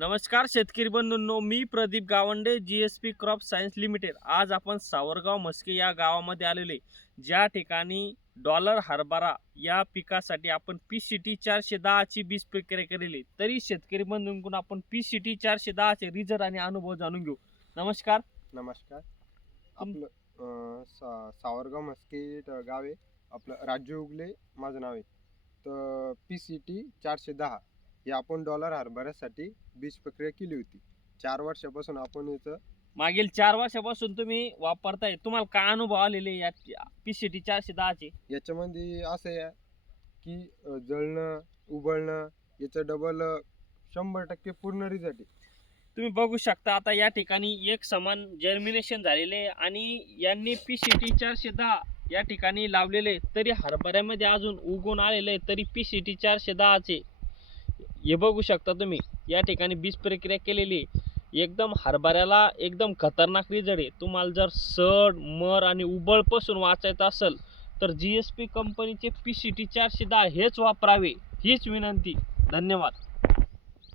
नमस्कार शेतकरी बंधूंनो, मी Pradeep Gawande, GSP crop science limited. आज आपण सावरगाव म्हस्के या गावामध्ये आलेले, ज्या ठिकाणी डॉलर हरभरा या पिकासाठी आपण PCT 410 ची बीज प्रक्रिया केलेली. तरी शेतकरी बंधूंकडून आपण PCT 410 चे रिझल्ट आणि अनुभव जाणून घेऊ. नमस्कार. नमस्कार. आपलं सावरगाव म्हस्के गाव आहे. आपलं राज्य उगले माझं नाव आहे. तर PCT 410 हे आपण डॉलर हरभऱ्यासाठी बीज प्रक्रिया केली होती. 4 वर्षापासून आपण याचं मागील 4 वर्षापासून तुम्ही वापरताय. तुम्हाला काय अनुभव आलेले या PCT 410 चे? याच्यामध्ये असं आहे की जळणं, उबळणं याचं डबल 100% पूर्ण रिझल्ट आहे. तुम्ही बघू शकता आता या ठिकाणी एक समान जर्मिनेशन झालेले आणि यांनी PCT 410 या ठिकाणी लावलेले, तरी हरभऱ्यामध्ये अजून उगवून आलेले तरी PCT 410 चे हे बघू शकता तुम्ही. या ठिकाणी बीज प्रक्रिया केलेली एकदम हरभऱ्याला एकदम खतरनाक रिझल्ट आहे. तुम्हाला जर सड मर आणि उबळपासून वाचायचं असेल तर GSP कंपनीचे PCT 410 हेच वापरावे, हीच विनंती. धन्यवाद.